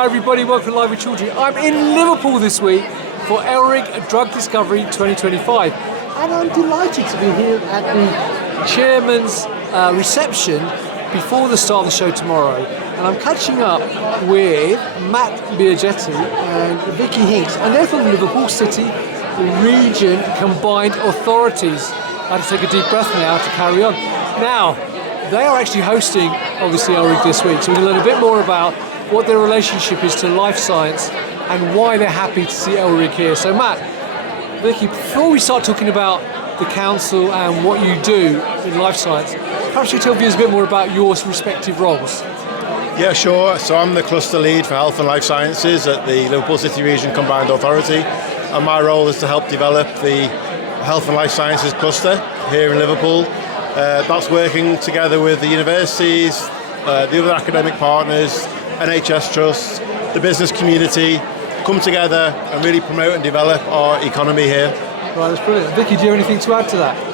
Hi everybody, welcome to Live with Children. I'm in Liverpool this week for ELRIG Drug Discovery 2025 and I'm delighted to be here at the chairman's reception before the start of the show tomorrow. And I'm catching up with Matt Biagetti and Vicky Hincks, and they're from Liverpool City Region Combined Authorities. I have to take a deep breath now to carry on. Now, they are actually hosting, obviously, ELRIG this week, so we're going to learn a bit more about what their relationship is to life science and why they're happy to see ELRIG here. So Matt, Vicky, before we start talking about the council and what you do in life science, perhaps you tell viewers a bit more about your respective roles. Yeah, sure. So I'm the cluster lead for health and life sciences at the Liverpool City Region Combined Authority, and my role is to help develop the health and life sciences cluster here in Liverpool. That's working together with the universities, the other academic partners, NHS trusts, the business community, come together and really promote and develop our economy here. Right, that's brilliant. Vicky, do you have anything to add to that?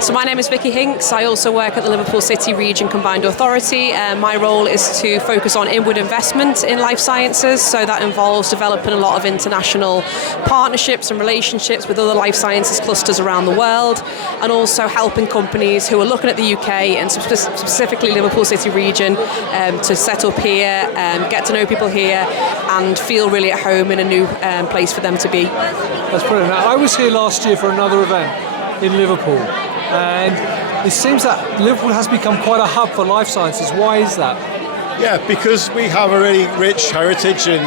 So my name is Vicky Hincks. I also work at the Liverpool City Region Combined Authority. My role is to focus on inward investment in life sciences, so that involves developing a lot of international partnerships and relationships with other life sciences clusters around the world, and also helping companies who are looking at the UK and specifically Liverpool City Region to set up here, get to know people here and feel really at home in a new place for them to be. That's brilliant. Now, I was here last year for another event in Liverpool, and it seems that Liverpool has become quite a hub for life sciences. Why is that? Yeah, because we have a really rich heritage in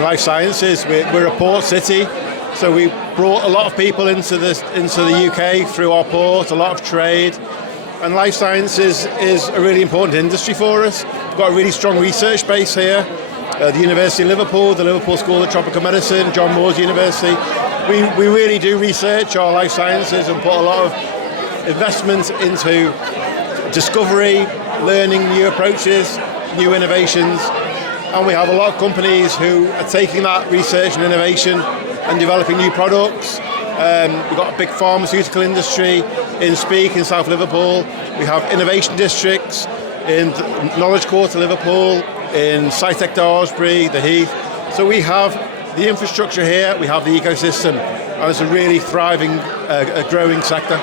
life sciences. We're a port city, so we brought a lot of people into the UK through our port, a lot of trade, and life sciences is a really important industry for us. We've got a really strong research base here. The University of Liverpool, the Liverpool School of Tropical Medicine, John Moores University. We really do research our life sciences and put a lot of investment into discovery, learning new approaches, new innovations, and we have a lot of companies who are taking that research and innovation and developing new products. We've got a big pharmaceutical industry in Speak in South Liverpool. We have innovation districts in Knowledge Quarter Liverpool, in Cytec Daresbury, the Heath. So we have the infrastructure here, we have the ecosystem, and it's a really thriving, a growing sector.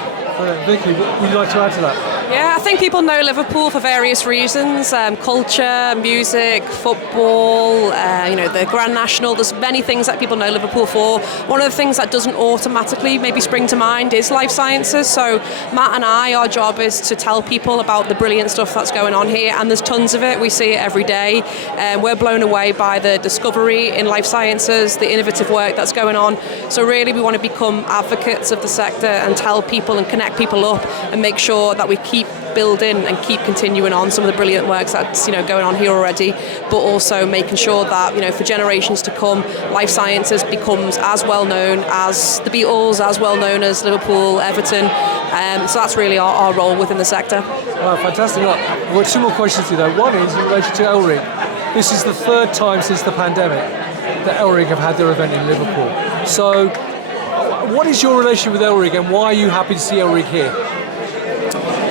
Vicky, what would you like to add to that? Yeah, I think people know Liverpool for various reasons, culture, music, football, the Grand National. There's many things that people know Liverpool for. One of the things that doesn't automatically maybe spring to mind is life sciences. So Matt and our job is to tell people about the brilliant stuff that's going on here, and there's tons of it. We see it every day. We're blown away by the discovery in life sciences, the innovative work that's going on. So really we want to become advocates of the sector and tell people and connect people up and make sure that we keep building and keep continuing on some of the brilliant works that's going on here already, but also making sure that for generations to come, life sciences becomes as well known as the Beatles, as well known as Liverpool, Everton. So that's really our role within the sector. Wow, fantastic. Look, I've got two more questions to you though. One is in relation to ELRIG. This is the third time since the pandemic that ELRIG have had their event in Liverpool. So what is your relationship with ELRIG and why are you happy to see ELRIG here?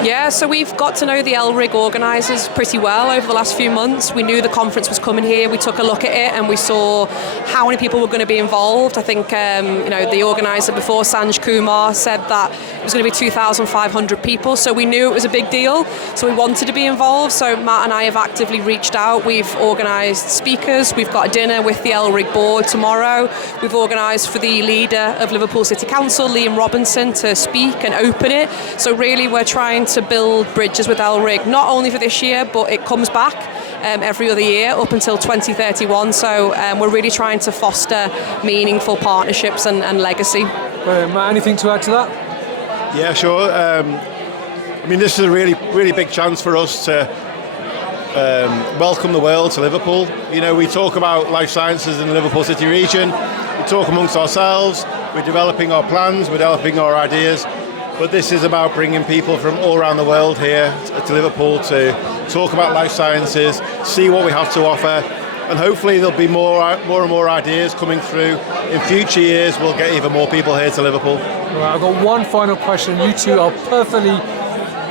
Yeah, so we've got to know the ELRIG organisers pretty well over the last few months. We knew the conference was coming here. We took a look at it and we saw how many people were going to be involved. I think, the organiser before, Sanj Kumar, said that it was going to be 2,500 people. So we knew it was a big deal. So we wanted to be involved. So Matt and I have actively reached out. We've organised speakers. We've got a dinner with the ELRIG board tomorrow. We've organised for the leader of Liverpool City Council, Liam Robinson, to speak and open it. So really we're trying to build bridges with ELRIG, not only for this year, but it comes back every other year up until 2031. So we're really trying to foster meaningful partnerships and legacy. Matt, anything to add to that? Yeah, sure. This is a really, really big chance for us to welcome the world to Liverpool. We talk about life sciences in the Liverpool City region. We talk amongst ourselves. We're developing our plans. We're developing our ideas. But this is about bringing people from all around the world here to Liverpool to talk about life sciences, see what we have to offer, and hopefully there'll be more and more ideas coming through. In future years, we'll get even more people here to Liverpool. Right, I've got one final question. You two are perfectly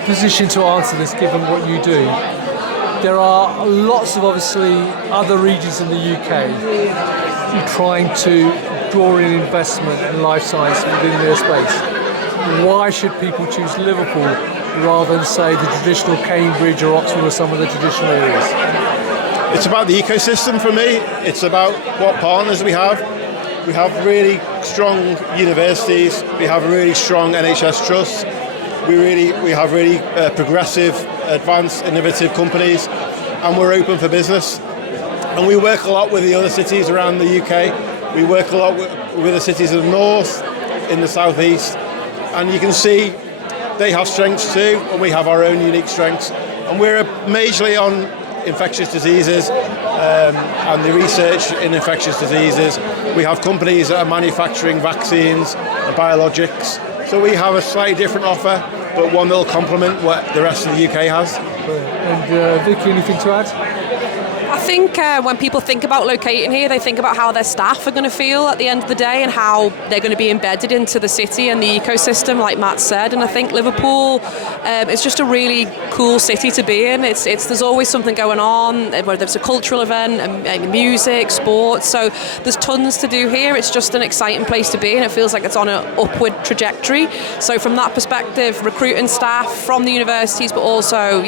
positioned to answer this given what you do. there are lots of obviously other regions in the UK trying to draw in investment in life science within their space. Why should people choose Liverpool rather than say the traditional Cambridge or Oxford or some of the traditional areas? It's about the ecosystem for me. It's about what partners we have. We have really strong universities. We have really strong NHS trusts. We have really progressive, advanced, innovative companies, and we're open for business. And we work a lot with the other cities around the UK. We work a lot with the cities of the north, in the southeast, and you can see they have strengths too, and we have our own unique strengths. And we're majorly on infectious diseases and the research in infectious diseases. We have companies that are manufacturing vaccines and biologics. So we have a slightly different offer, but one that will complement what the rest of the UK has. And Vicky, anything to add? I think when people think about locating here, they think about how their staff are going to feel at the end of the day and how they're going to be embedded into the city and the ecosystem, like Matt said. And I think Liverpool is just a really cool city to be in. There's always something going on, whether there's a cultural event, music, sports. So there's tons to do here. It's just an exciting place to be, and it feels like it's on an upward trajectory. So from that perspective, recruiting staff from the universities, but also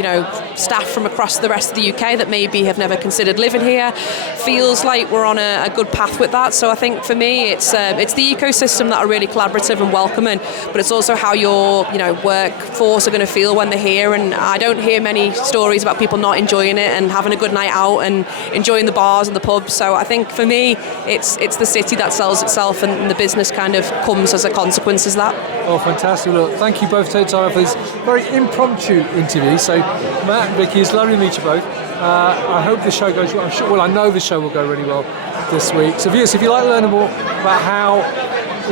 staff from across the rest of the UK that maybe have never considered living here, feels like we're on a good path with that. So I think for me it's the ecosystem that are really collaborative and welcoming, but it's also how your workforce are going to feel when they're here. And I don't hear many stories about people not enjoying it and having a good night out and enjoying the bars and the pubs. So I think for me it's the city that sells itself, and the business kind of comes as a consequence of that. Oh, fantastic. Look, thank you both for taking time for this very impromptu interview. So Matt and Vicky, it's lovely to meet you both. I hope the show goes well. I know the show will go really well this week. So viewers, if you'd like to learn more about how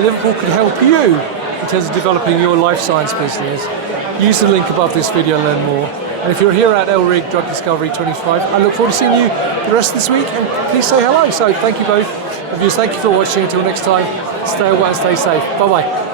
Liverpool can help you in terms of developing your life science business, use the link above this video and learn more. And if you're here at ELRIG Drug Discovery 25, I look forward to seeing you the rest of this week, and please say hello. So thank you both. Viewers, thank you for watching. Until next time, stay well and stay safe. Bye-bye.